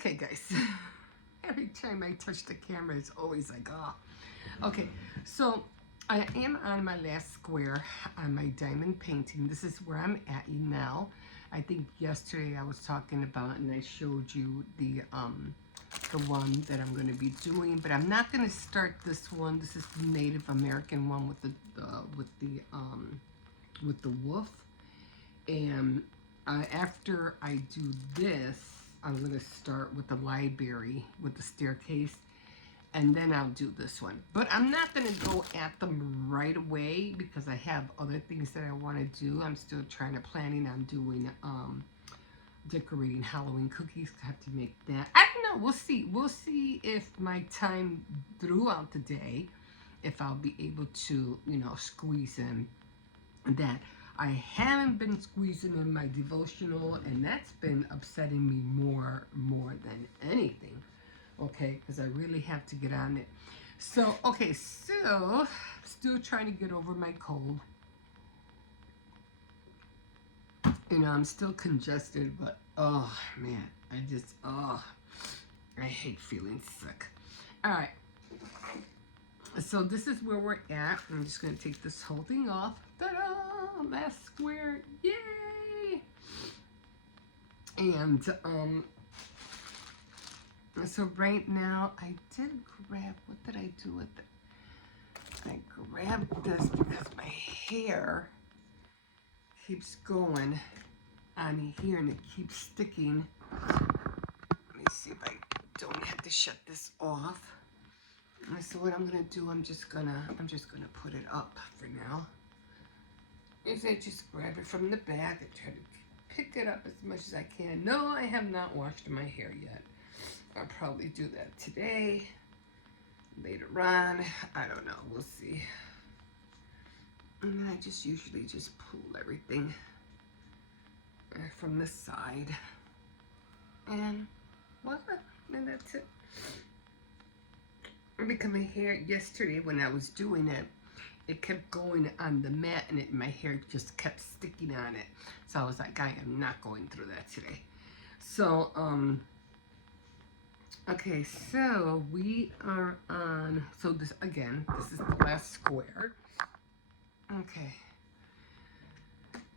Okay, guys. Every time I touch the camera, it's always like, oh. Okay, so I am on my last square on my diamond painting. This is where I'm at now. I think yesterday I was talking about, and I showed you the one that I'm going to be doing, but I'm not going to start this one. This is the Native American one with the wolf. And after I do this, I'm going to start with the library with the staircase, and then I'll do this one. But I'm not going to go at them right away because I have other things that I want to do. I'm still planning on doing decorating Halloween cookies. I have to make that. I don't know. We'll see. We'll see if my time throughout the day, if I'll be able to, squeeze in that. I haven't been squeezing in my devotional, and that's been upsetting me more than anything. Okay, because I really have to get on it. So, okay, so still trying to get over my cold. I'm still congested, but oh man, I hate feeling sick. All right. So this is where we're at. I'm just going to take this whole thing off. Ta-da! Last square. Yay! And so right now I did grab, what did I do with it? I grabbed this because my hair keeps going on here and it keeps sticking. Let me see if I don't have to shut this off. So what I'm gonna do, I'm just gonna put it up for now. Is I just grab it from the back and try to pick it up as much as I can. No, I have not washed my hair yet. I'll probably do that today, later on. I don't know, we'll see. And then I just usually just pull everything from the side. And voila, and that's it. Because my hair yesterday when I was doing it, it kept going on the mat and my hair just kept sticking on it. So I was like, I am not going through that today. So, okay, so we are on, so this is the last square. Okay.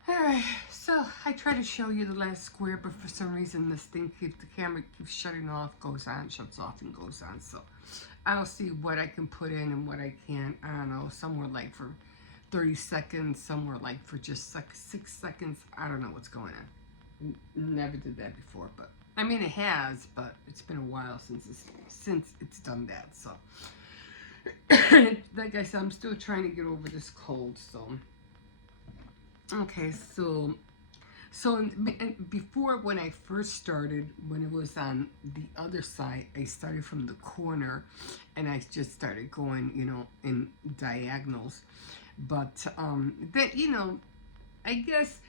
Alright, so I try to show you the last square, but for some reason this thing the camera keeps shutting off, goes on, shuts off, and goes on. So I'll see what I can put in and what I can't. I don't know, somewhere like for 30 seconds, somewhere like for just 6 seconds. I don't know what's going on. Never did that before, but I mean it has, but it's been a while since it's done that. So like I said, I'm still trying to get over this cold. So okay, so before, when I first started, when it was on the other side, I started from the corner and I just started going, in diagonals. But that, I guess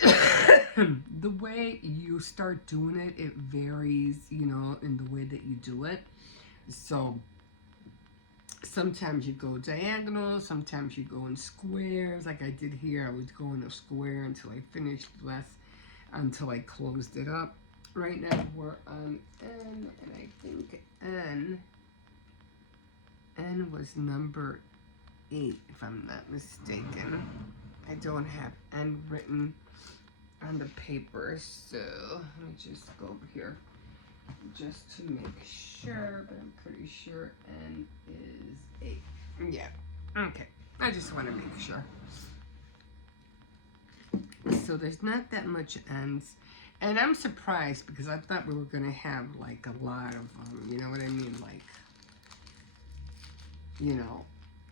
the way you start doing it, it varies, in the way that you do it. So sometimes you go diagonal, sometimes you go in squares. Like I did here, I was going a square until I finished until I closed it up. Right now we're on N, and I think N was number 8, if I'm not mistaken. I don't have N written on the paper, so let me just go over here just to make sure, but I'm pretty sure N is 8. Yeah, okay. I just want to make sure. So there's not that much N's. And I'm surprised because I thought we were going to have like a lot of, you know what I mean? Like,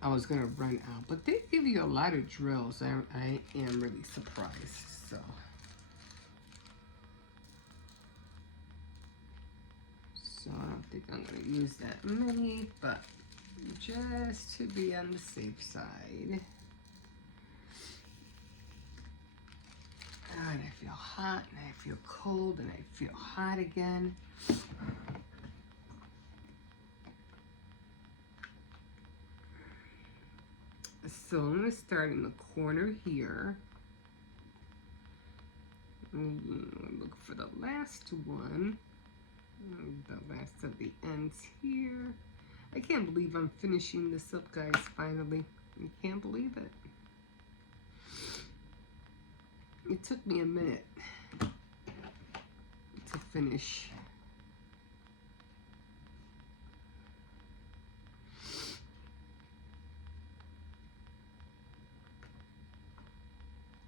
I was going to run out. But they give you a lot of drills. I am really surprised, so. So I don't think I'm going to use that many, but just to be on the safe side. And I feel hot, and I feel cold, and I feel hot again. So I'm going to start in the corner here. Look for the last one. The last of the ends here. I can't believe I'm finishing this up, guys, finally. I can't believe it. It took me a minute to finish.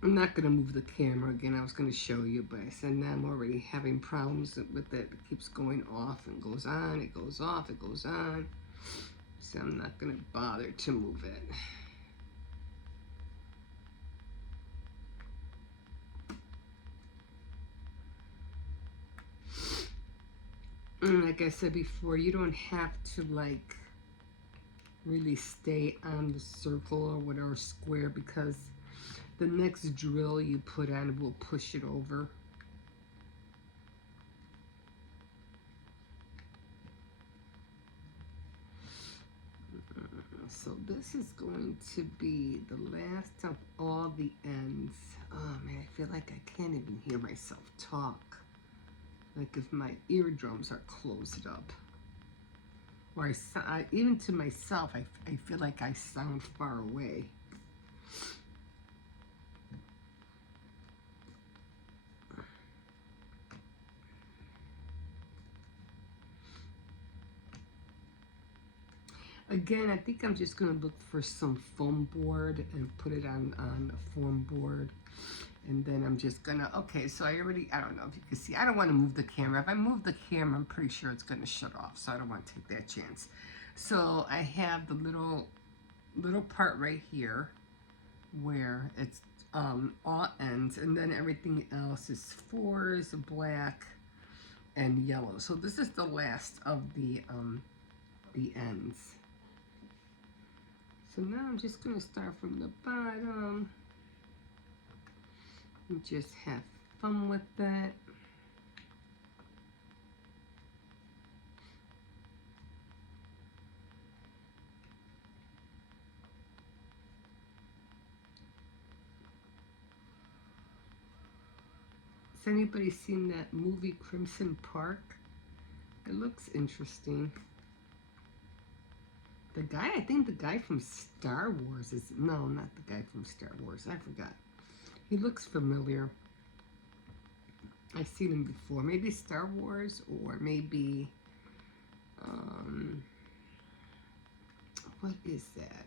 I'm not going to move the camera again. I was going to show you, but I said now I'm already having problems with it. It keeps going off and goes on. It goes off. It goes on. So I'm not going to bother to move it. And like I said before, you don't have to like really stay on the circle or whatever square, because the next drill you put on will push it over. So this is going to be the last of all the ends. Oh man, I feel like I can't even hear myself talk. Like if my eardrums are closed up. Or even to myself, I feel like I sound far away. Again, I think I'm just going to look for some foam board and put it on a foam board. And then I'm just going to, okay, so I don't know if you can see. I don't want to move the camera. If I move the camera, I'm pretty sure it's going to shut off. So I don't want to take that chance. So I have the little part right here where it's all ends. And then everything else is fours, black, and yellow. So this is the last of the ends. So now I'm just going to start from the bottom and just have fun with that. Has anybody seen that movie Crimson Park? It looks interesting. The guy, I think the guy from Star Wars is, no, not the guy from Star Wars, I forgot. He looks familiar. I've seen him before. Maybe Star Wars, or maybe, what is that?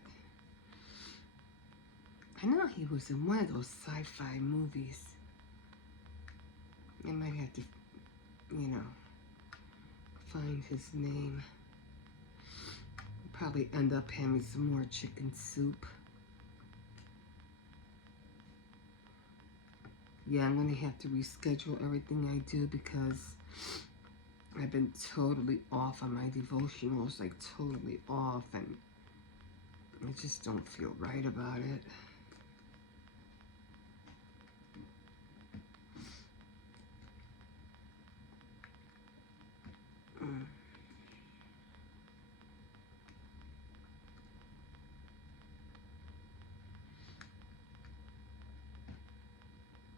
I know he was in one of those sci-fi movies. I might have to, find his name. Probably end up having some more chicken soup. Yeah, I'm gonna have to reschedule everything I do because I've been totally off on my devotionals, like totally off, and I just don't feel right about it.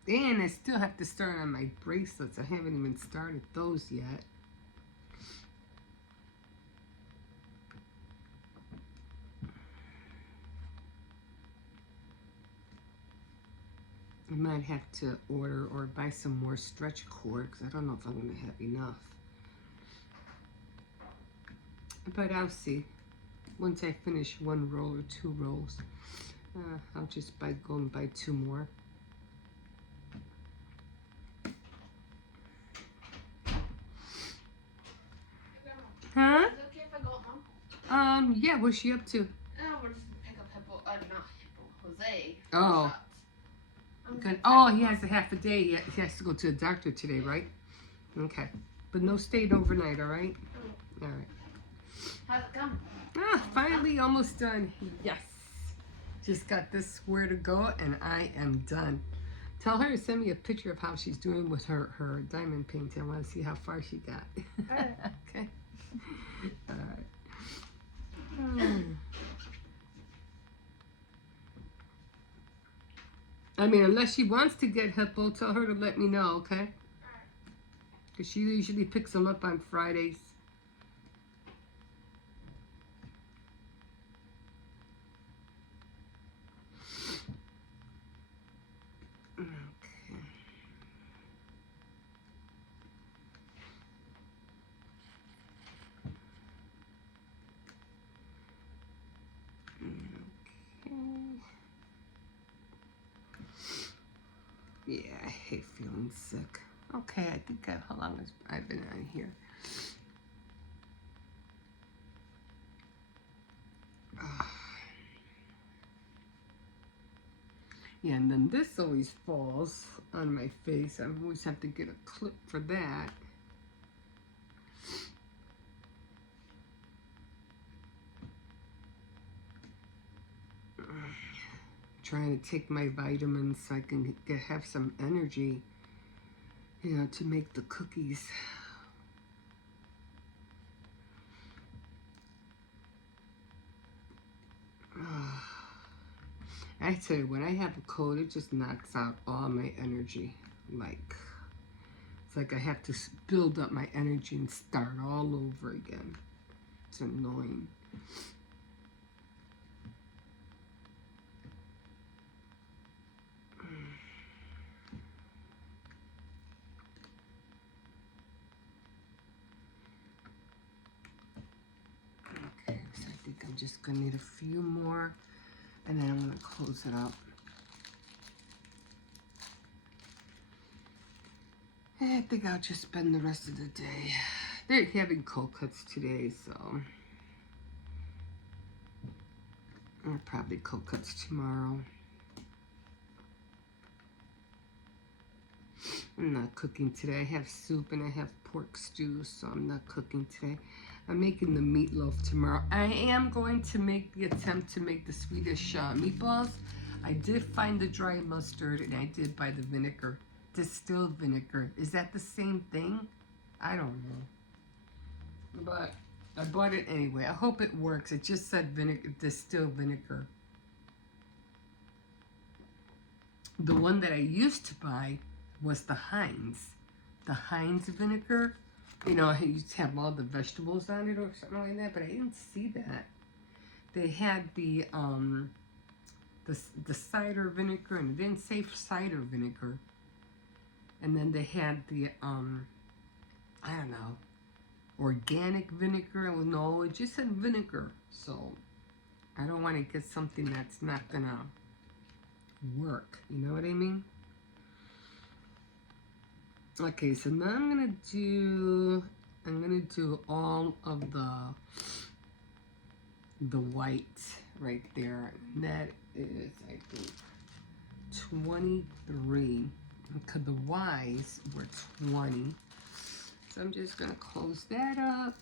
And I still have to start on my bracelets. I haven't even started those yet. I might have to order or buy some more stretch cord because I don't know if I'm going to have enough. But I'll see. Once I finish one roll or two rolls, I'll just go and buy two more. Huh? Is it okay if I go home? Yeah, what's she up to? We're just pick up Hippo, not Hippo, Jose. Oh. Good. Oh, he has a half a day. He has to go to the doctor today, right? Okay. But no staying overnight, all right? All right. How's it come? Finally almost done. Yes. Just got this square to go and I am done. Tell her to send me a picture of how she's doing with her diamond painting. I want to see how far she got. All right. Okay. All right. I mean, unless she wants to get Hippo, tell her to let me know, okay? because she usually picks them up on Fridays. Yeah, I hate feeling sick. Okay, I think how long has I've been on here? Yeah, and then this always falls on my face. I always have to get a clip for that. Trying to take my vitamins so I can have some energy, you know, to make the cookies. I tell you, when I have a cold, it just knocks out all my energy. Like, it's like I have to build up my energy and start all over again. It's annoying. Okay, so I think I'm just gonna need a few more, and then I'm gonna close it up. And I think I'll just spend the rest of the day. They're having cold cuts today, so or probably cold cuts tomorrow. I'm not cooking today. I have soup and I have pork stew, so I'm not cooking today. I'm making the meatloaf tomorrow. I am going to make the attempt to make the Swedish meatballs. I did find the dry mustard and I did buy the vinegar, distilled vinegar. Is that the same thing? I don't know. But I bought it anyway. I hope it works. It just said vinegar, distilled vinegar. The one that I used to buy was the Heinz vinegar. You know, I used to have all the vegetables on it or something like that, but I didn't see that. They had the cider vinegar, and it didn't say cider vinegar. And then they had the I don't know, organic vinegar. Well, no, it just said vinegar. So I don't want to get something that's not gonna work. You know what I mean? Okay, so now I'm gonna do all of the white right there. And that is, I think, 23. Because the Y's were 20. So I'm just gonna close that up.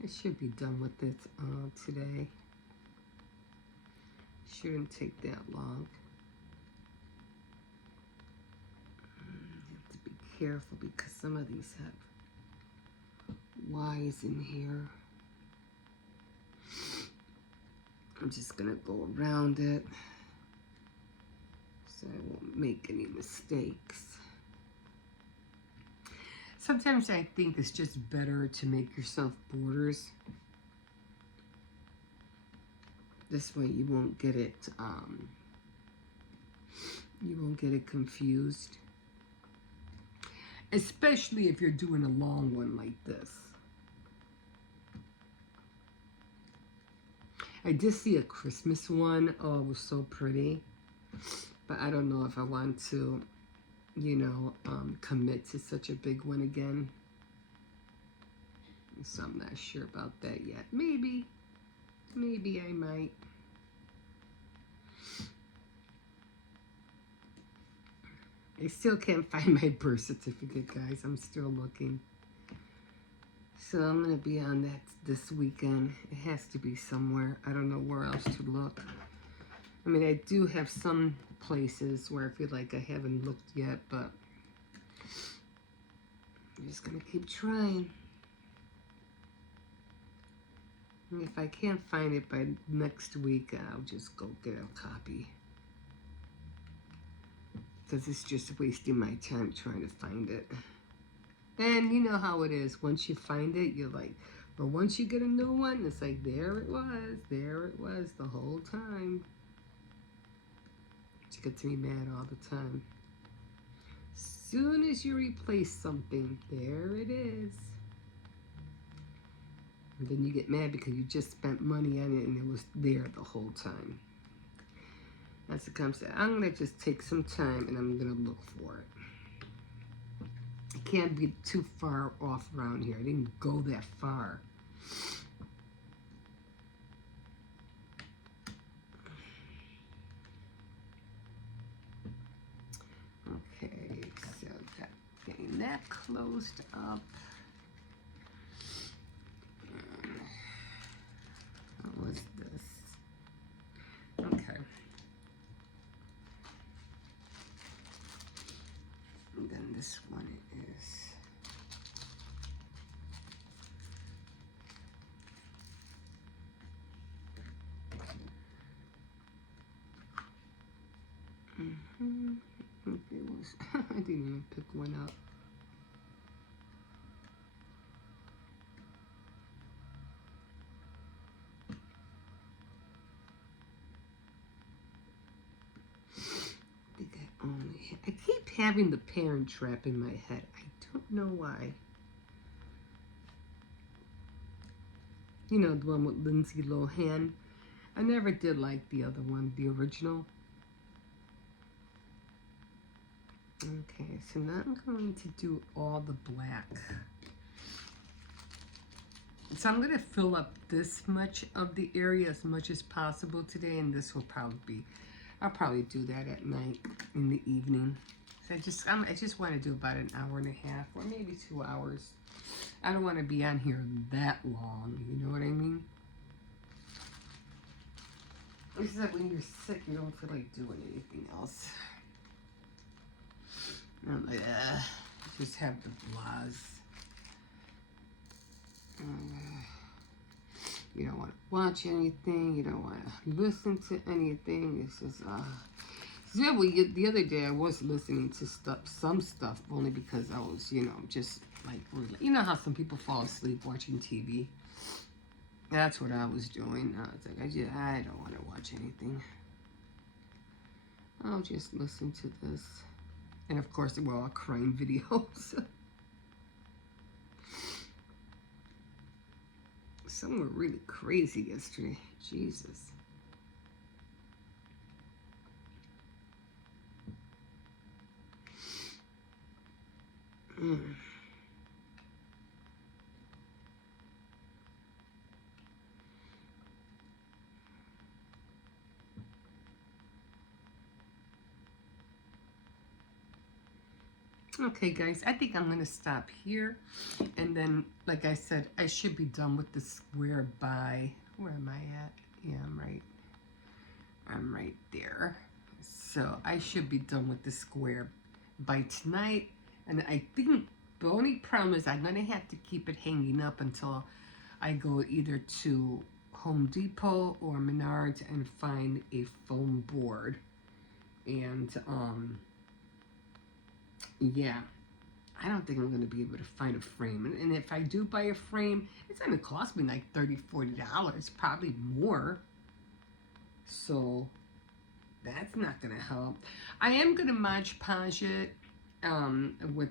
I should be done with it today. Shouldn't take that long. You have to be careful because some of these have Y's in here. I'm just gonna go around it so I won't make any mistakes. Sometimes I think it's just better to make yourself borders. This way you won't get it confused. Especially if you're doing a long one like this. I did see a Christmas one. Oh, it was so pretty. But I don't know if I want to, you know, commit to such a big one again. So I'm not sure about that yet. Maybe I might. I still can't find my birth certificate, guys. I'm still looking. So I'm gonna be on that this weekend. It has to be somewhere. I don't know where else to look. I mean, I do have some places where I feel like I haven't looked yet, but I'm just gonna keep trying. And if I can't find it by next week, I'll just go get a copy. Because it's just wasting my time trying to find it. And you know how it is. Once you find it, you're like, but once you get a new one, it's like, there it was the whole time. It gets me mad all the time. Soon as you replace something, there it is. And then you get mad because you just spent money on it and it was there the whole time. As it comes to, I'm going to just take some time and I'm going to look for it. It can't be too far off around here. I didn't go that far. Okay, so getting that closed up. What was this? Okay. And then this one is. Okay, I didn't even pick one up. I keep having the Parent Trap in my head. I don't know why. You know, the one with Lindsay Lohan. I never did like the other one, the original. Okay, so now I'm going to do all the black. So I'm going to fill up this much of the area as much as possible today, and this will probably be, I'll probably do that at night, in the evening. So I just want to do about an hour and a half, or maybe 2 hours. I don't want to be on here that long, you know what I mean? It's that when you're sick, you don't feel like doing anything else. I'm like, just have the blahs. You don't want to watch anything. You don't want to listen to anything. It's just, yeah, well, the other day I was listening to some stuff, only because I was, you know, just like, you know how some people fall asleep watching TV? That's what I was doing. I was like, I don't want to watch anything. I'll just listen to this. And of course, they were all crying videos. Some were really crazy yesterday. Jesus. Okay, guys, I think I'm going to stop here. And then, like I said, I should be done with the square by, where am I at? Yeah, I'm right there. So I should be done with the square by tonight. And I think the only problem is I'm going to have to keep it hanging up until I go either to Home Depot or Menards and find a foam board. And, yeah, I don't think I'm going to be able to find a frame. And if I do buy a frame, it's going to cost me like $30, $40, probably more. So that's not going to help. I am going to Mod Podge it with,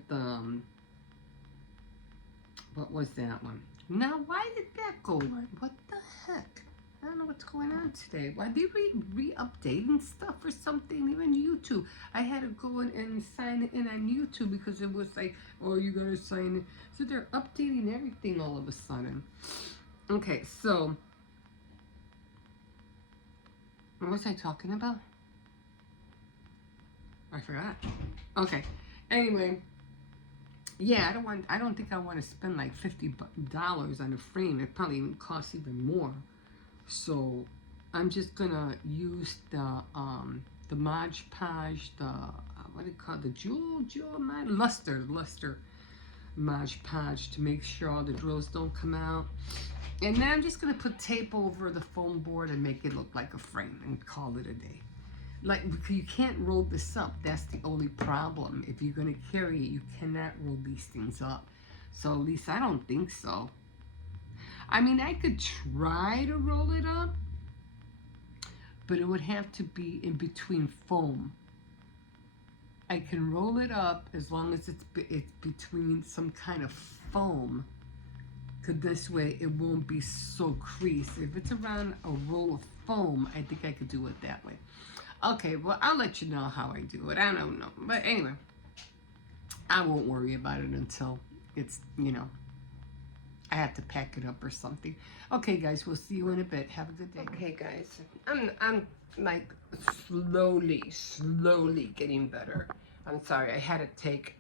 what was that one? Now, why did that go on? What the heck? I don't know what's going on today. Why they re-updating stuff or something? Even YouTube. I had to go in and sign in on YouTube because it was like, oh, you gotta sign in. So they're updating everything all of a sudden. Okay, so what was I talking about? I forgot. Okay. Anyway, yeah, I don't think I want to spend like $50 on a frame. It probably even costs even more. So I'm just gonna use the Mod Podge, what do you call the jewel luster Mod Podge to make sure all the drills don't come out. And then I'm just gonna put tape over the foam board and make it look like a frame and call it a day. Like, because you can't roll this up. That's the only problem. If you're gonna carry it, you cannot roll these things up. So at least I don't think so. I mean, I could try to roll it up, but it would have to be in between foam. I can roll it up as long as it's between some kind of foam, because this way it won't be so creased. If it's around a roll of foam, I think I could do it that way. Okay, well, I'll let you know how I do it. I don't know. But anyway, I won't worry about it until it's, you know, I have to pack it up or something. Okay, guys, we'll see you in a bit. Have a good day. Okay, guys, I'm like slowly getting better. I'm sorry, I had to take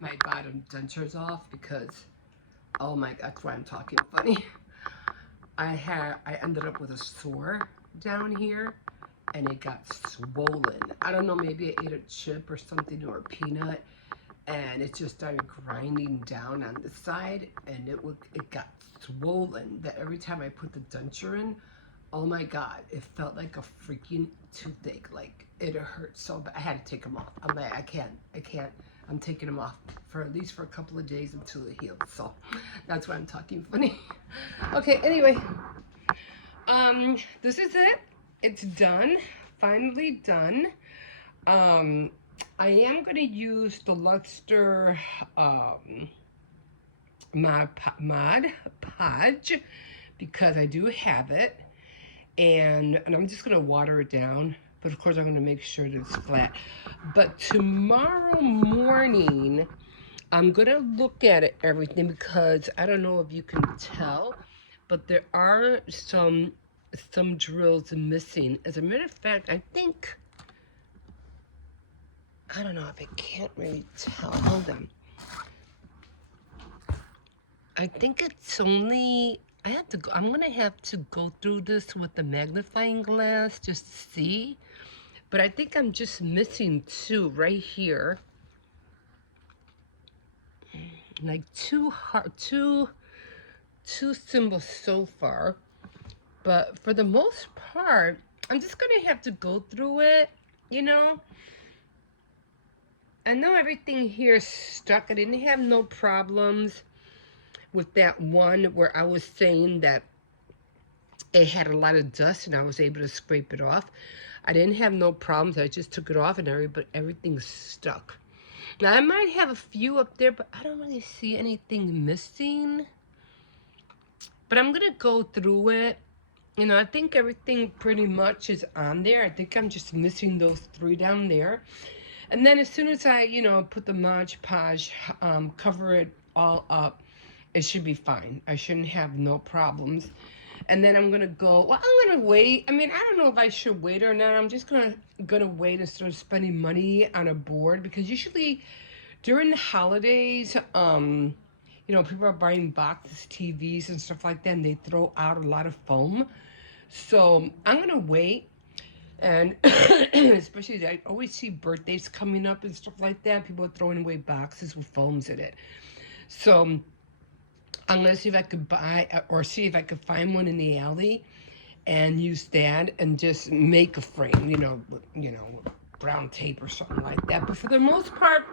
my bottom dentures off because, oh my God, that's why I'm talking funny. I ended up with a sore down here and it got swollen. I don't know, maybe I ate a chip or something or a peanut and it just started grinding down on the side and it got swollen that every time I put the denture in, oh my God, it felt like a freaking toothache. Like it hurt so bad. I had to take them off. I'm like, I can't. I'm taking them off for at least for a couple of days until it heals. So that's why I'm talking funny. Okay, anyway, this is it. It's done. Finally done. I am going to use the Luster Mod Podge because I do have it. And I'm just going to water it down. But of course, I'm going to make sure that it's flat. But tomorrow morning, I'm going to look at it, everything, because I don't know if you can tell, but there are some drills missing. As a matter of fact, I think, I don't know if I can't really tell. Hold on. I think it's only, I'm going to have to go through this with the magnifying glass just to see. But I think I'm just missing two right here. Like two symbols so far. But for the most part, I'm just going to have to go through it, you know. I know everything here is stuck. I didn't have no problems with that one where I was saying that it had a lot of dust and I was able to scrape it off. I didn't have no problems. I just took it off and everything's stuck. Now, I might have a few up there, but I don't really see anything missing. But I'm going to go through it. You know, I think everything pretty much is on there. I think I'm just missing those 3 down there. And then as soon as I, you know, put the Mod Podge, cover it all up, it should be fine. I shouldn't have no problems. And then I'm going to go, well, I'm going to wait. I mean, I don't know if I should wait or not. I'm just going to wait instead of spending money on a board. Because usually during the holidays, you know, people are buying boxes, TVs, and stuff like that. And they throw out a lot of foam. So I'm going to wait. And especially, I always see birthdays coming up and stuff like that. People are throwing away boxes with foams in it. So I'm going to see if I could buy or see if I could find one in the alley and use that and just make a frame, you know, with brown tape or something like that. But for the most part,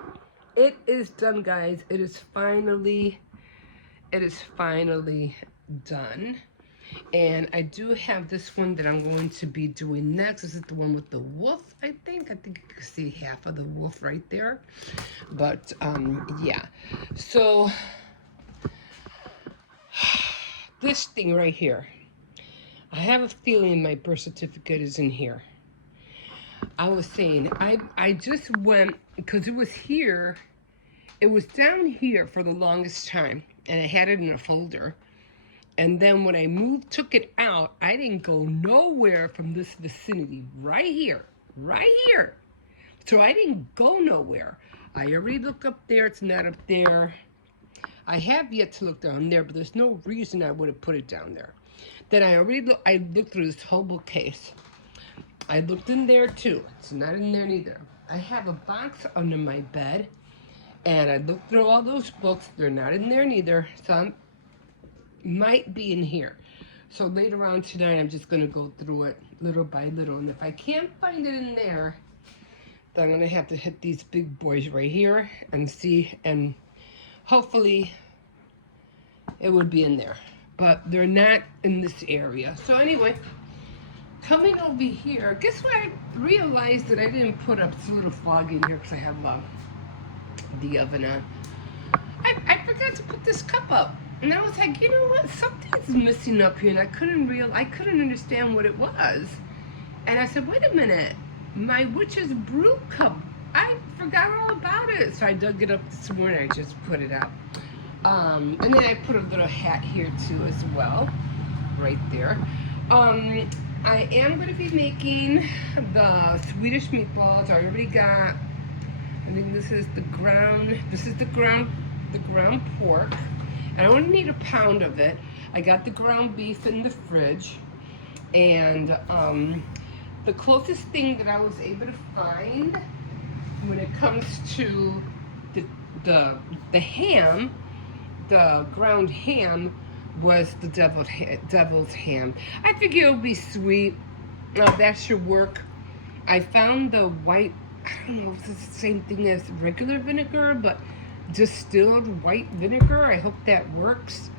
it is done, guys. It is finally done. And I do have this one that I'm going to be doing next. This is the one with the wolf, I think. I think you can see half of the wolf right there. But, yeah. So this thing right here, I have a feeling my birth certificate is in here. I was saying, I just went, because it was here, it was down here for the longest time, and I had it in a folder. And then when I took it out, I didn't go nowhere from this vicinity, right here. So I didn't go nowhere. I already looked up there, it's not up there. I have yet to look down there, but there's no reason I would have put it down there. Then I looked through this whole bookcase. I looked in there too. It's not in there neither. I have a box under my bed, and I looked through all those books. They're not in there neither. Some might be in here. So later on tonight, I'm just going to go through it little by little. And if I can't find it in there, then I'm going to have to hit these big boys right here and see. And hopefully it would be in there. But they're not in this area. So anyway, coming over here, guess what? I realized that I didn't put up this little fog in here because I have the oven on. I forgot to put this cup up. And I was like, you know what? Something's missing up here. And I couldn't understand what it was. And I said, wait a minute. My witch's brew cup. I forgot all about it. So I dug it up this morning. I just put it out. And then I put a little hat here too as well. Right there. I am going to be making the Swedish meatballs. I already got, I think this is the ground pork. And I only need a pound of it. I got the ground beef in the fridge. And the closest thing that I was able to find when it comes to the ham, the ground ham, was the devil's ham. I figure it'll be sweet. That should work. I found the white, I don't know if it's the same thing as regular vinegar, but distilled white vinegar. I hope that works.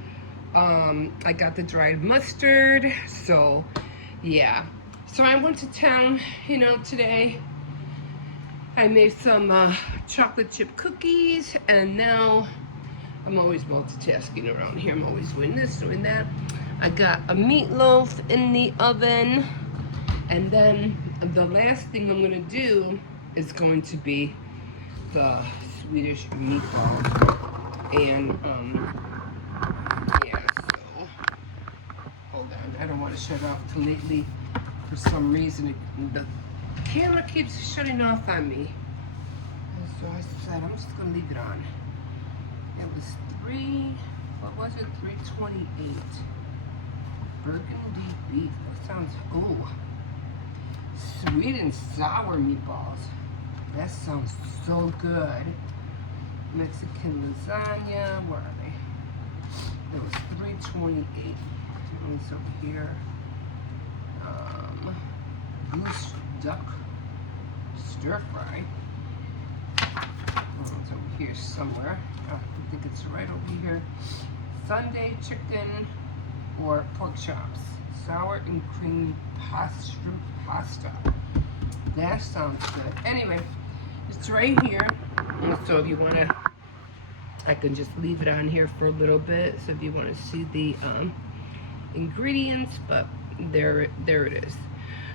I got the dried mustard. So yeah. So I went to town, today. I made some chocolate chip cookies, and now I'm always multitasking around here. I'm always doing this, doing that. I got a meatloaf in the oven. And then the last thing I'm going to do is going to be the Swedish meatballs. And, yeah, so, hold on. I don't want to shut off completely. For some reason, the camera keeps shutting off on me. And so I said, I'm just going to leave it on. It was 328. Burgundy beef. That sounds, sweet and sour meatballs. That sounds so good. Mexican lasagna. Where are they? It was 328. One's over here. Goose duck stir fry. It's over here somewhere. I think it's right over here. Sunday chicken or pork chops. Sour and cream pasta. That sounds good. Anyway, it's right here. So if you want to, I can just leave it on here for a little bit. So if you want to see the ingredients, but there it is.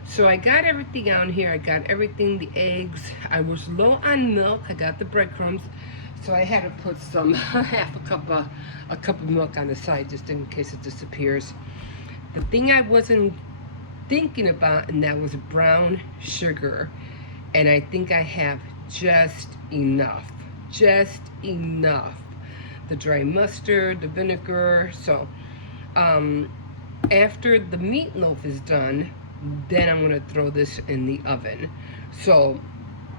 So I got everything out here. I got everything, the eggs. I was low on milk. I got the breadcrumbs. So I had to put some, half a cup of milk on the side just in case it disappears. The thing I wasn't thinking about, and that was brown sugar. And I think I have just enough. The dry mustard, the vinegar. So after the meatloaf is done, then I'm going to throw this in the oven. So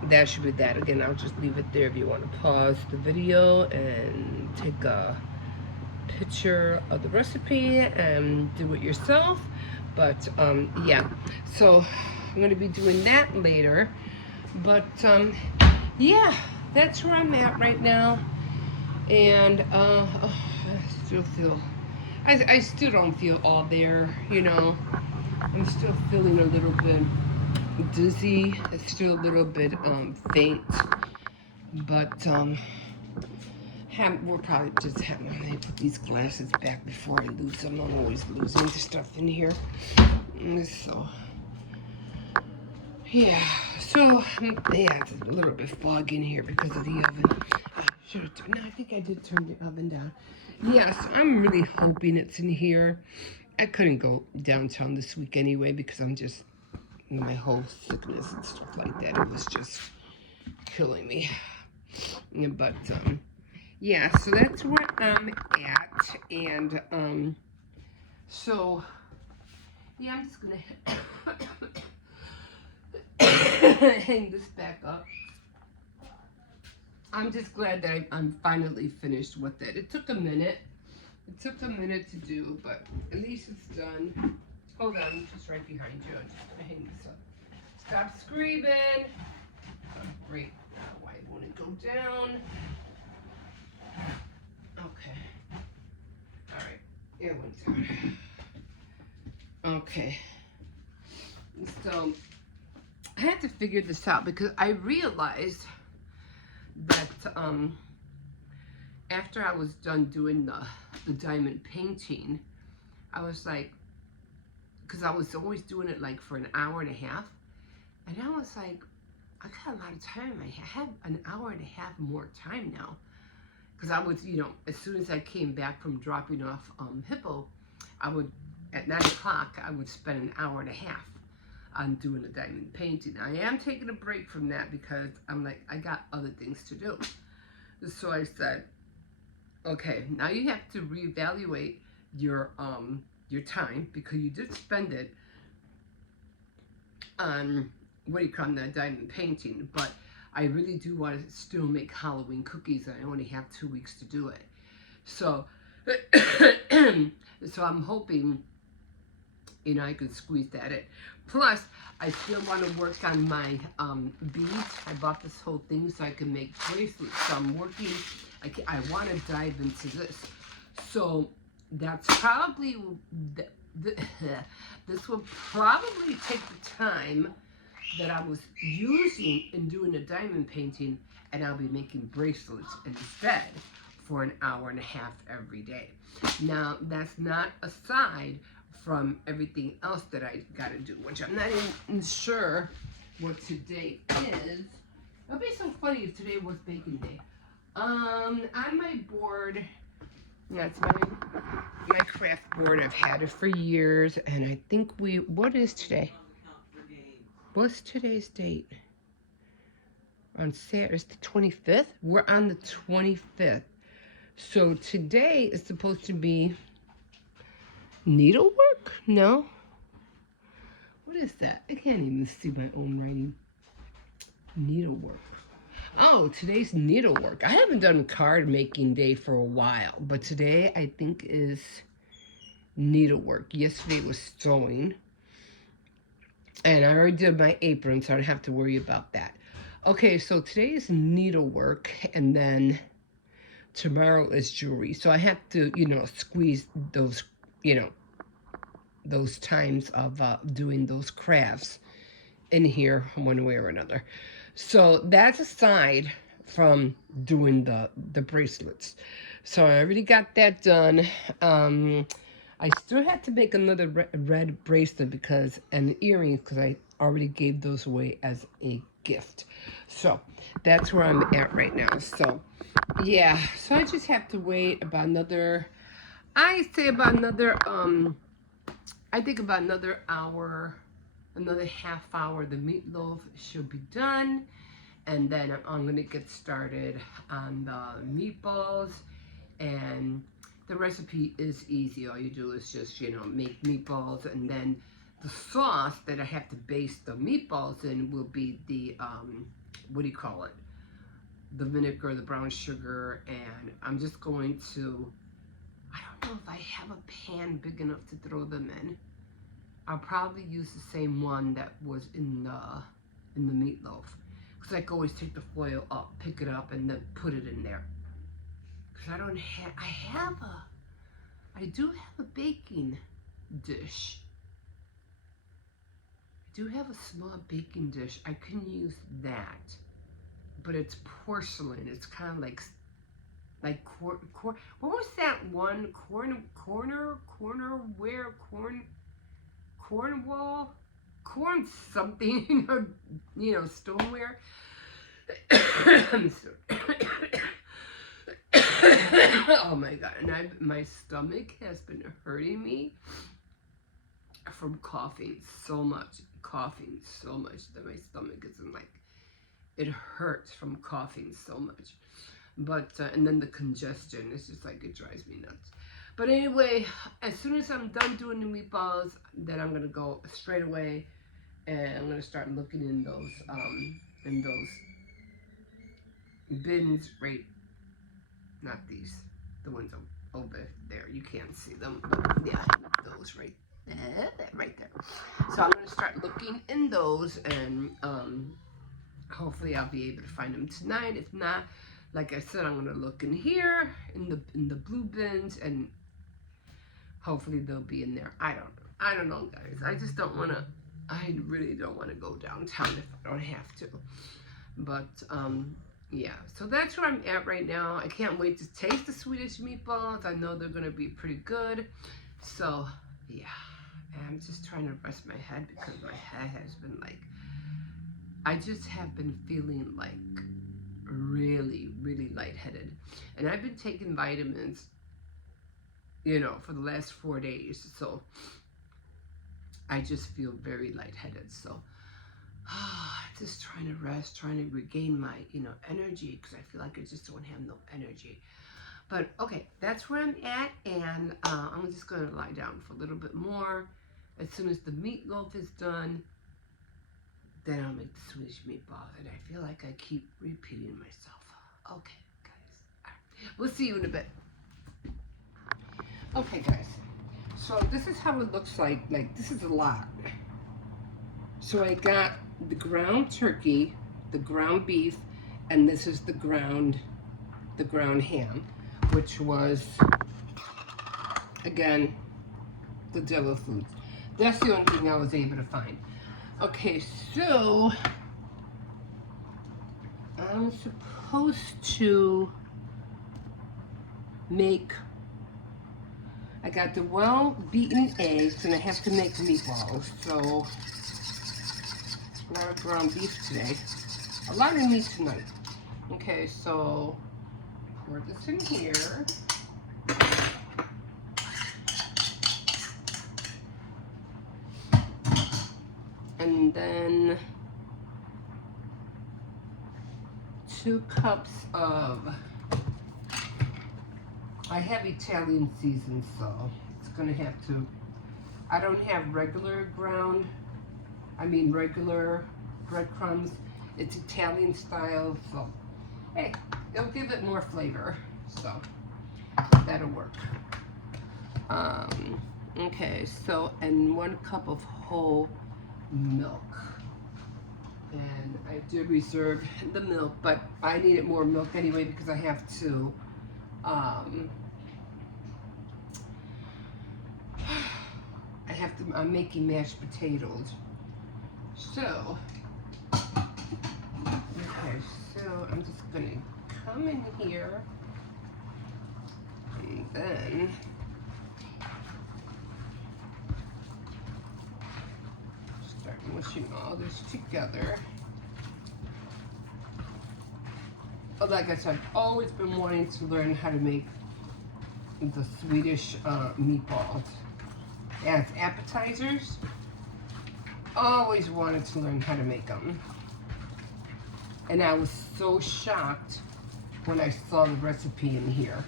that should be that. Again, I'll just leave it there if you want to pause the video and take a picture of the recipe and do it yourself. But yeah, so I'm going to be doing that later. But yeah, that's where I'm at right now. And I still don't feel all there, I'm still feeling a little bit dizzy. It's still a little bit faint. But we're probably just having to put these glasses back before I lose them. I'm always losing the stuff in here. So yeah, it's a little bit foggy in here because of the oven. No, I think I did turn the oven down. Yes, I'm really hoping it's in here. I couldn't go downtown this week anyway because I'm just, my whole sickness and stuff like that, it was just killing me. But yeah, so that's where I'm at. And so yeah, I'm just gonna hang this back up. I'm just glad that I'm finally finished with it. It took a minute. It took a minute to do, but at least it's done. Hold on, I'm just right behind you. I'm just gonna hang this up. Stop screaming. Oh, great. Now why won't it go down? Okay. All right. It went down. Okay. So I had to figure this out because I realized that after I was done doing the diamond painting, I was like, because I was always doing it like for an hour and a half, and I was like, I got a lot of time. I have an hour and a half more time now, because I was, you know, as soon as I came back from dropping off Hippo, I would, at 9 o'clock, I would spend an hour and a half on doing the diamond painting. I am taking a break from that because I'm like, I got other things to do. So I said, okay, now you have to reevaluate your time, because you did spend it on, what do you call that, diamond painting, but I really do want to still make Halloween cookies, and I only have 2 weeks to do it. So, so I'm hoping, you know, I could squeeze that in. Plus, I still want to work on my beads. I bought this whole thing so I can make bracelets. So I'm working, I want to dive into this. So that's probably, this will probably take the time that I was using in doing the diamond painting, and I'll be making bracelets instead for an hour and a half every day. Now, that's not aside from everything else that I gotta do, which I'm not even sure what today is. It'll be so funny if today was baking day. On my board, that's my craft board. I've had it for years, and I think what is today? What's today's date? On Saturday, it's the 25th? We're on the 25th. So today is supposed to be needlework? No. What is that? I can't even see my own writing. Needlework. Oh, today's needlework. I haven't done card making day for a while, but today I think is needlework. Yesterday was sewing. And I already did my apron, so I don't have to worry about that. Okay, so today is needlework, and then tomorrow is jewelry. So I have to, you know, squeeze those, you know, those times of doing those crafts in here one way or another. So that's aside from doing the bracelets. So I already got that done. I still had to make another red bracelet because, and earrings, because I already gave those away as a gift. So that's where I'm at right now. So yeah, so I just have to wait about another, I say about another, I think about another hour, another half hour, the meatloaf should be done. And then I'm going to get started on the meatballs. And the recipe is easy. All you do is just, you know, make meatballs. And then the sauce that I have to base the meatballs in will be the, what do you call it? The vinegar, the brown sugar. And I'm just going to, I don't know if I have a pan big enough to throw them in. I'll probably use the same one that was in the meatloaf. Because I can always take the foil up, pick it up, and then put it in there. Because I don't have, I do have a baking dish. I do have a small baking dish. I can use that. But it's porcelain. It's kind of like what was that one? Cornwall? Corn something, you know, stoneware. I'm sorry. Oh my God, and my stomach has been hurting me from coughing so much that my stomach isn't like, it hurts from coughing so much. But, and then the congestion, it's just like, it drives me nuts. But anyway, as soon as I'm done doing the meatballs, then I'm gonna go straight away and I'm gonna start looking in those bins right, not these, the ones over there. You can't see them, but yeah, those right there, right there. So I'm gonna start looking in those, and hopefully I'll be able to find them tonight. If not, like I said, I'm gonna look in here in the blue bins, and hopefully they'll be in there. I don't know, guys. I just don't wanna. I really don't want to go downtown if I don't have to. But yeah, so that's where I'm at right now. I can't wait to taste the Swedish meatballs. I know they're gonna be pretty good. So yeah, I'm just trying to rest my head because my head has been like, I just have been feeling like really, really lightheaded. And I've been taking vitamins, you know, for the last 4 days. So I just feel very lightheaded. So just trying to rest, trying to regain my, you know, energy, because I feel like I just don't have no energy. But okay, that's where I'm at, and I'm just gonna lie down for a little bit more. As soon as the meatloaf is done, then I'll make the Swedish meatballs, and I feel like I keep repeating myself. Okay, guys, we'll see you in a bit. Okay, guys, so this is how it looks like. Like, this is a lot. So I got the ground turkey, the ground beef, and this is the ground ham, which was, again, the Jello foods. That's the only thing I was able to find. Okay, so I'm supposed to make, I got the well-beaten eggs, and I have to make meatballs. So a lot of ground beef today. A lot of meat tonight. Okay, so pour this in here. And then 2 cups of, I have Italian season, so it's gonna have to, I don't have regular breadcrumbs. It's Italian style, so hey, it'll give it more flavor, so that'll work. Okay, so, and 1 cup of whole milk. And I did reserve the milk, but I needed more milk anyway because I have to, I'm making mashed potatoes. So, okay, so I'm just gonna come in here and then start mushing all this together. Oh, like I said, I've always been wanting to learn how to make the Swedish meatballs as appetizers. Always wanted to learn how to make them. And I was so shocked when I saw the recipe in here.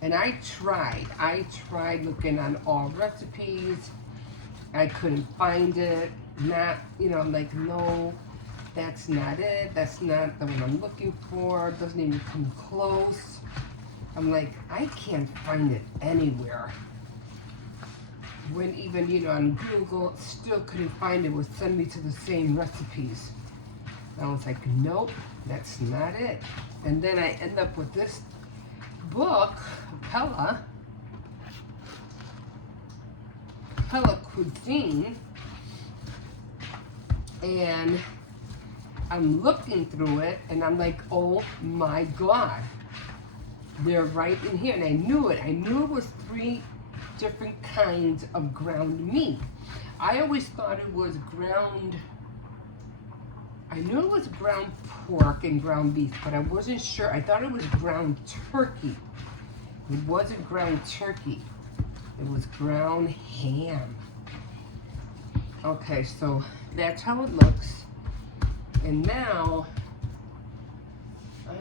And I tried looking on all recipes. I couldn't find it. Not, you know, like, no, that's not it. That's not the one I'm looking for. It doesn't even come close. I'm like, I can't find it anywhere. When even, you know, on Google, still couldn't find it. Would send me to the same recipes. I was like, nope, that's not it. And then I end up with this book, Pella Cuisine, and I'm looking through it, and I'm like, oh my God, they're right in here. And I knew it. I knew it was 3 different kinds of ground meat. I always thought it was ground, I knew it was ground pork and ground beef, but I wasn't sure. I thought it was ground turkey. It wasn't ground turkey. It was ground ham. Okay, so that's how it looks. And now I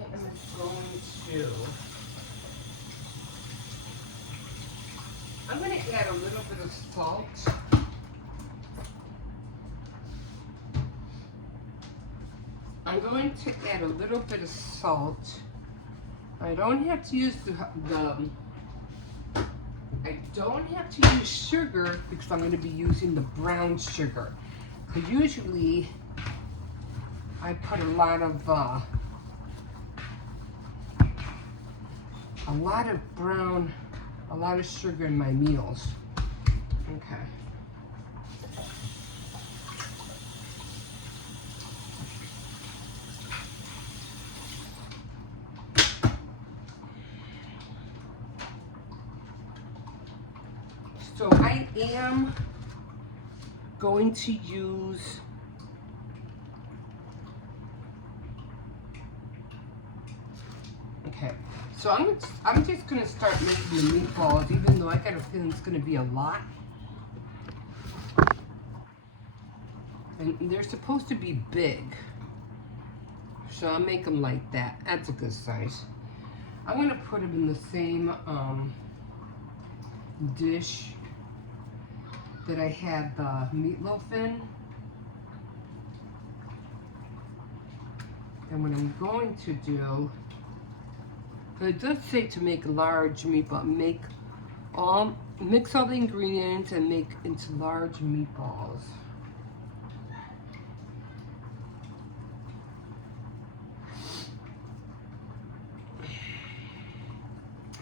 am going to add a little bit of salt. going to add a little bit of salt. I don't have to use I don't have to use sugar because I'm going to be using the brown sugar. Because usually I put a lot of sugar in my meals. Okay. So I am going to use so I'm just gonna start making the meatballs, even though I got a feeling it's gonna be a lot. And they're supposed to be big, so I'll make them like that. That's a good size. I'm gonna put them in the same dish that I had the meatloaf in. And what I'm going to do, it does say to make large meatball, mix all the ingredients and make into large meatballs.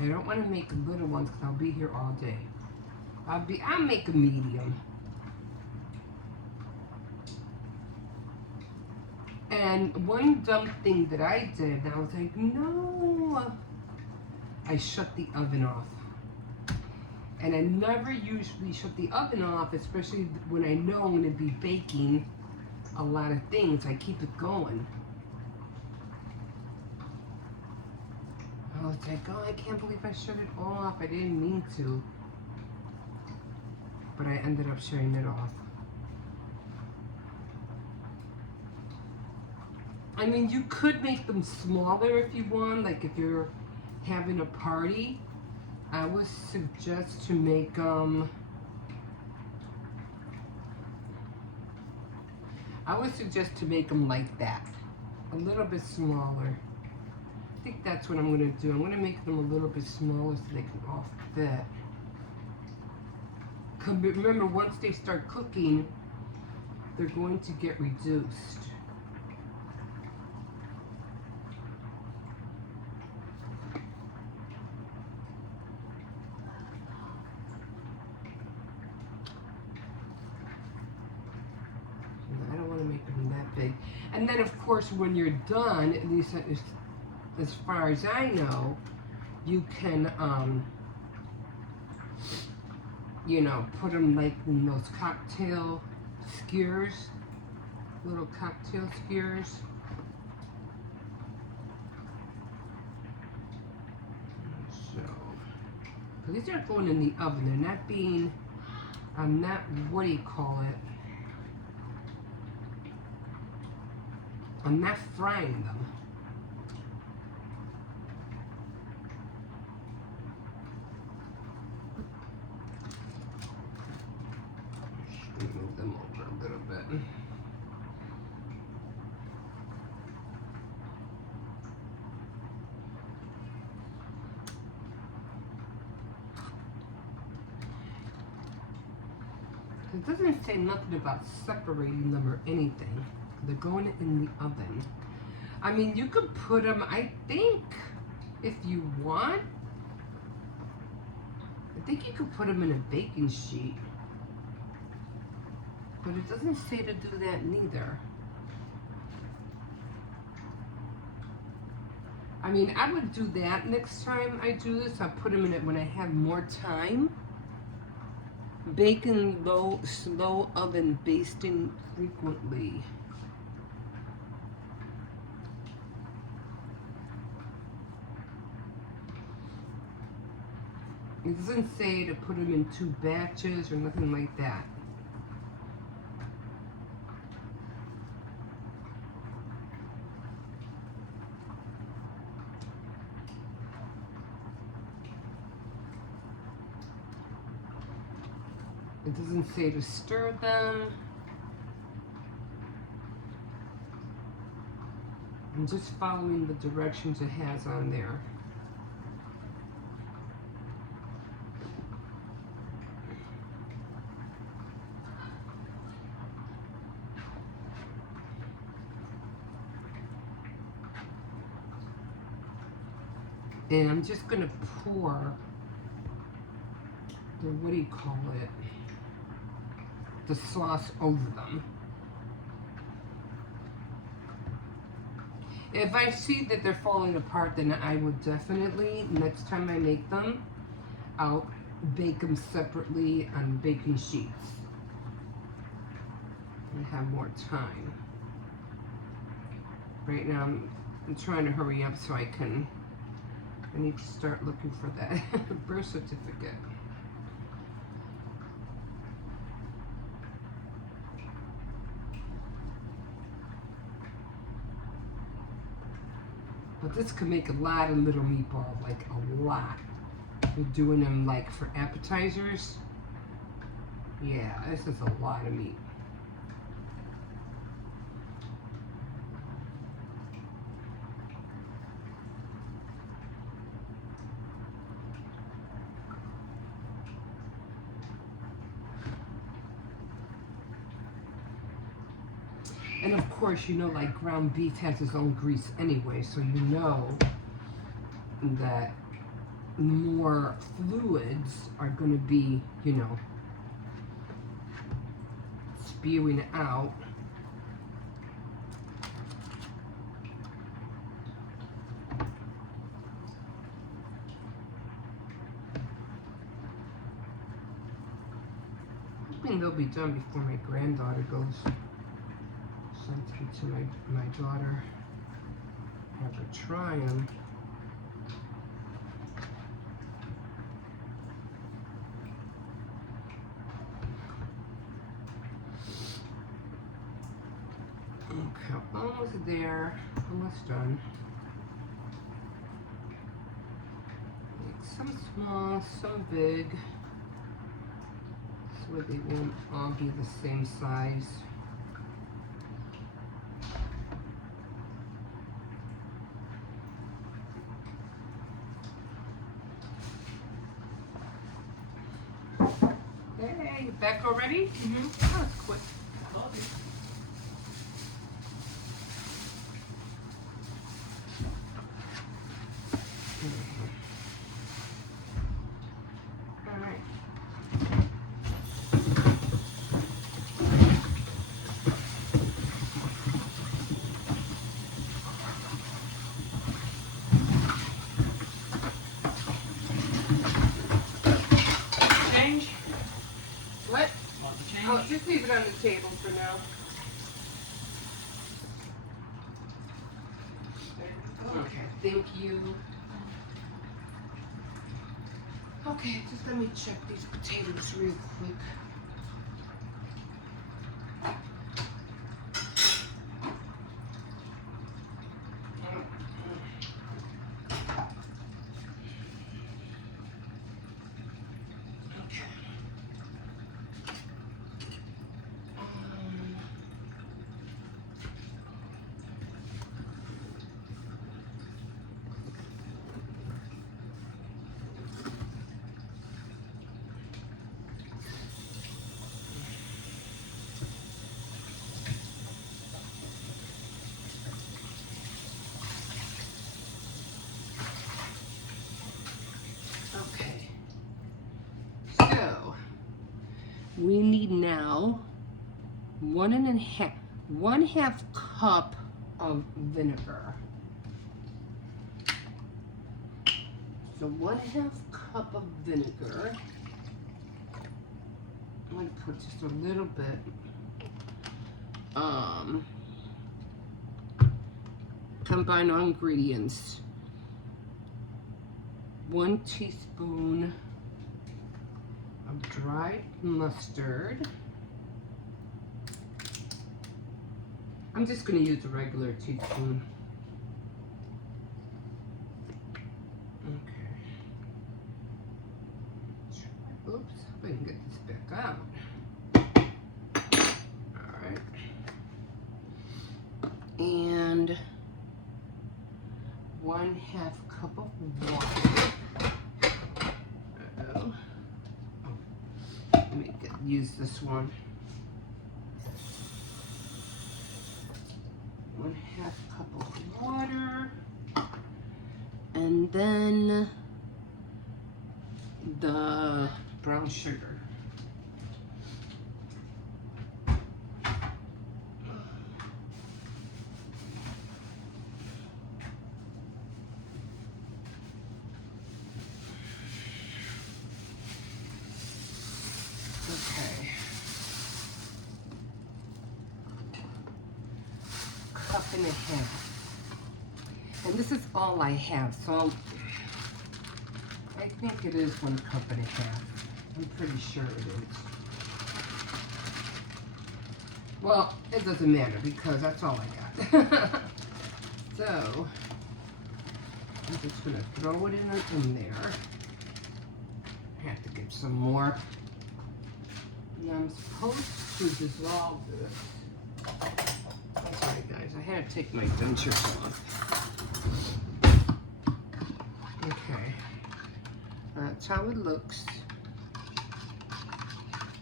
I don't want to make little ones because I'll be here all day. I'll make a medium. And one dumb thing that I did, I was like, no. I shut the oven off. And I never usually shut the oven off, especially when I know I'm going to be baking a lot of things. I keep it going. I was like, oh, I can't believe I shut it off. I didn't mean to. But I ended up shutting it off. I mean, you could make them smaller if you want, like if you're having a party. I would suggest to make them, like that, a little bit smaller. I think that's what I'm going to do. I'm going to make them a little bit smaller so they can all fit. Remember, once they start cooking, they're going to get reduced. I don't want to make them that big. And then, of course, when you're done, at least as far as I know, you can, you know, put them like in those cocktail skewers, little cocktail skewers. So, these are going in the oven. They're not being, not, what do you call it? I'm not frying them. Move them over a little bit. It doesn't say nothing about separating them or anything. They're going in the oven. I mean, you could put them, I think, if you want, I think you could put them in a baking sheet. But it doesn't say to do that neither. I mean, I would do that next time I do this. I'll put them in it when I have more time. Bake in slow oven, basting frequently. It doesn't say to put them in 2 batches or nothing like that. It doesn't say to stir them. I'm just following the directions it has on there. And I'm just gonna pour the, what do you call it? The sauce over them. If I see that they're falling apart, then I would definitely, next time I make them, I'll bake them separately on baking sheets. And have more time. Right now I'm trying to hurry up so I need to start looking for that birth certificate. But this could make a lot of little meatballs, like a lot. We're doing them like for appetizers. Yeah, this is a lot of meat. And of course, you know, like ground beef has its own grease anyway, so you know that more fluids are going to be, you know, spewing out. Hoping they'll be done before my granddaughter goes. Something to my daughter. Have her try them. Okay, almost there. Almost done. Make some small, some big. So they won't all be the same size. Hey, you back already? Mm-hmm. That was quick. All right. Change? What? Want the change? Oh, just leave it on the table for now. Okay, thank you. Okay, just let me check these potatoes real quick. Okay. Okay. So we need now 1.5 cup of vinegar. So 1/2 cup of vinegar. I'm going to put just a little bit. Combine all ingredients. 1 teaspoon of dried mustard. I'm just going to use a regular teaspoon. Okay. Oops, hope I can get this back out. Alright. And 1/2 cup of water. Uh-oh. Let me use this one. 1/2 cup of water. And then the brown sugar. Okay. 1.5 cups. And this is all I have, so I think it is 1.5 cups. I'm pretty sure it is. Well, it doesn't matter because that's all I got. So, I'm just gonna throw it in there. I have to get some more. And I'm supposed to dissolve this. That's right, guys. I had to take my denture off. Okay. That's how it looks.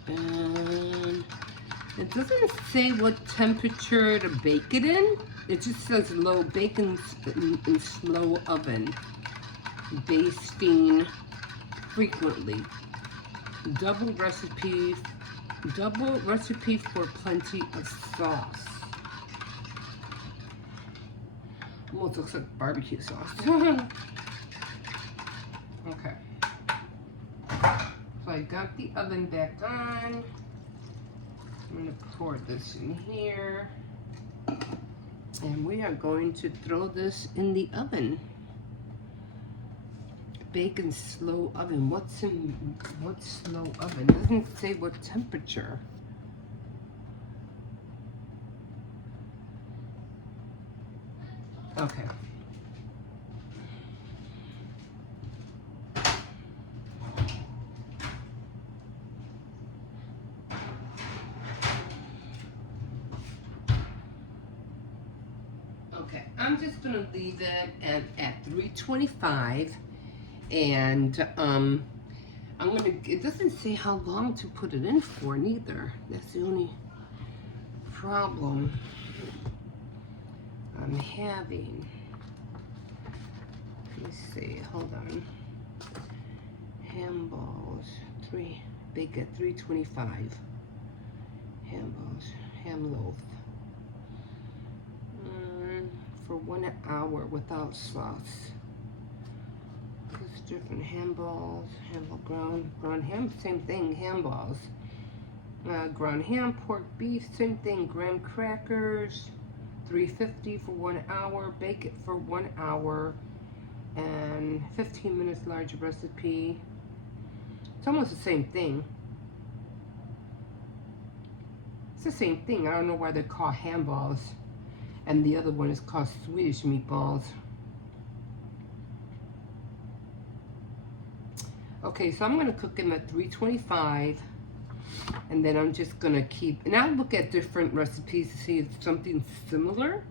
And it doesn't say what temperature to bake it in. It just says low bake in slow oven. Basting frequently. Double recipe for plenty of sauce. Almost looks like barbecue sauce. Okay. So I got the oven back on. I'm going to pour this in here. And we are going to throw this in the oven. Bake in slow oven. What's slow oven? It doesn't say what temperature. Okay. Okay, I'm just gonna leave it at 325, and I'm gonna. It doesn't say how long to put it in for neither. That's the only problem I'm having. Let me see. Hold on. Ham balls. Bake at 325. Ham balls. Ham loaf. For 1 hour without sauce. It's different. Ham balls, ground ham, same thing. Ham balls, ground ham, pork, beef, same thing. Graham crackers, 350 for 1 hour. Bake it for 1 hour and 15 minutes. Large recipe. It's almost the same thing. It's the same thing. I don't know why they're called ham balls. And the other one is called Swedish Meatballs. Okay, so I'm going to cook them at 325. And then I'm just going to keep... And I'll look at different recipes to see if something's similar.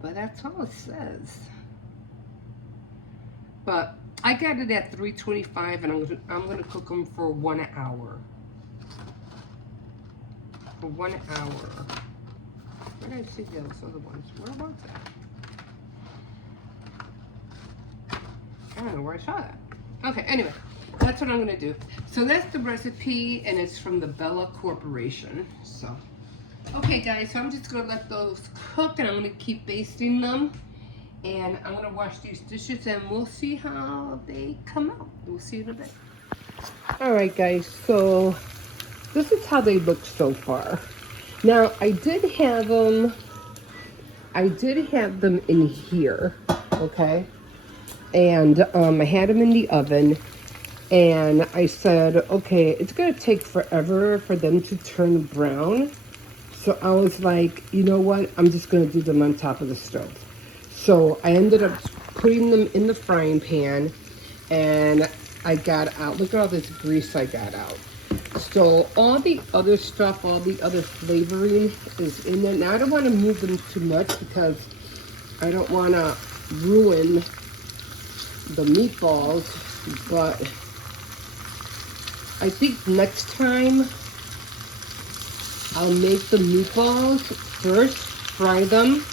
But that's all it says. But I got it at 325, and I'm going to cook them for 1 hour. For 1 hour. Where did I see those other ones? Where was that? I don't know where I saw that. Okay, anyway, that's what I'm gonna do. So that's the recipe, and it's from the Bella Corporation. So, okay guys, so I'm just gonna let those cook, and I'm gonna keep basting them. And I'm gonna wash these dishes, and we'll see how they come out. We'll see in a bit. All right guys, so this is how they look so far. Now, I did have them in here, okay? And I had them in the oven, and I said, okay, it's gonna take forever for them to turn brown. So I was like, you know what? I'm just gonna do them on top of the stove. So I ended up putting them in the frying pan, and I got out, look at all this grease I got out. So all the other stuff, all the other flavoring is in there. Now I don't want to move them too much because I don't want to ruin the meatballs, but I think next time I'll make the meatballs first, fry them,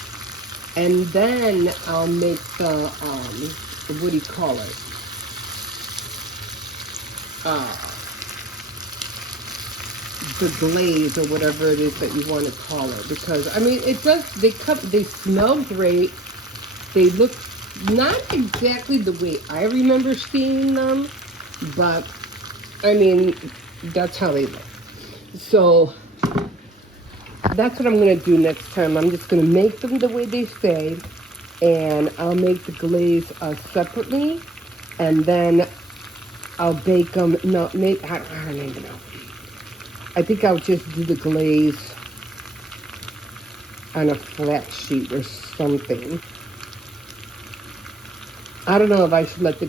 and then I'll make the, what do you call it? The glaze or whatever it is that you want to call it. Because, I mean, it does, they smell great. They look not exactly the way I remember seeing them, but, I mean, that's how they look. So, that's what I'm going to do next time. I'm just going to make them the way they say, and I'll make the glaze separately, and then I'll bake them. No, maybe, I don't even know. I think I'll just do the glaze on a flat sheet or something. I don't know if I should let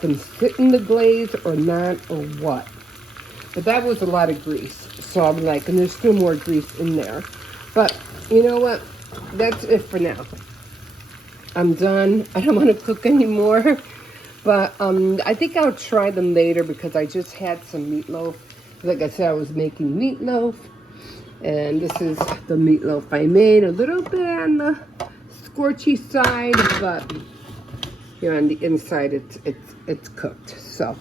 them sit in the glaze or not, or what. But that was a lot of grease. So I'm like, and there's still more grease in there. But you know what? That's it for now. I'm done. I don't want to cook anymore. But I think I'll try them later because I just had some meatloaf. Like I said, I was making meatloaf. And this is the meatloaf I made. A little bit on the scorchy side, but here on the inside it's cooked. So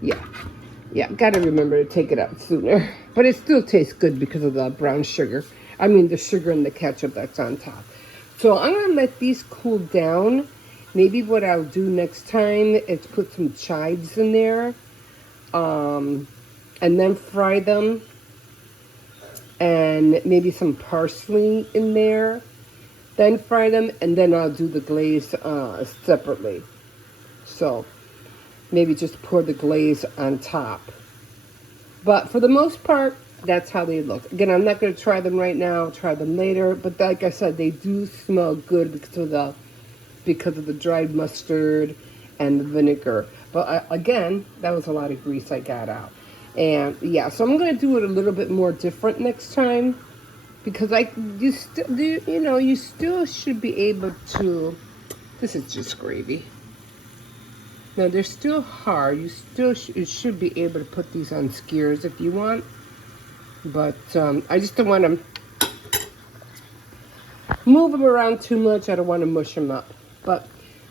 yeah. Yeah, gotta remember to take it out sooner. But it still tastes good because of the brown sugar. I mean the sugar and the ketchup that's on top. So I'm gonna let these cool down. Maybe what I'll do next time is put some chives in there. And then fry them. And maybe some parsley in there. Then fry them, and then I'll do the glaze separately. So maybe just pour the glaze on top. But for the most part, that's how they look. Again, I'm not going to try them right now. I'll try them later. But like I said, they do smell good because of the dried mustard and the vinegar. But again, that was a lot of grease I got out. And yeah, so I'm going to do it a little bit more different next time. Because you still should be able to. This is just gravy. Now they're still hard. You still should be able to put these on skewers if you want. But I just don't want to move them around too much. I don't want to mush them up. But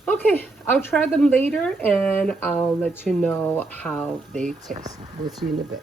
okay, I'll try them later and I'll let you know how they taste. We'll see you in a bit.